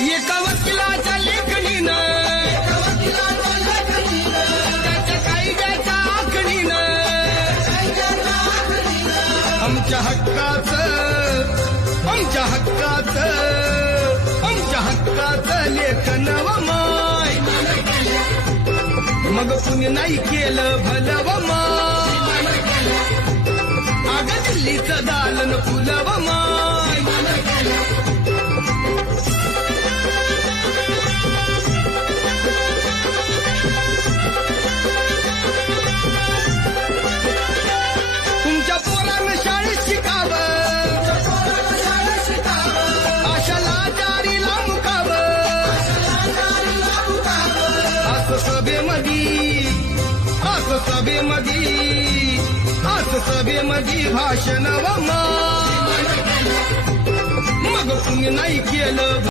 एका वकिलाच्या लेखणीनं त्याच्या कायद्याच्या आखणीनं आमच्या हक्काचं लेखन व माय मग कुणी नाही केलं भलं व माय अगं दिल्लीचं दालन फुलं व माय तुमच्या पोरानं शाळेत शिकावं आशाला जारीला मुकावं असं सभेमधी भाषण व माय मग तुम्ही नाही केलं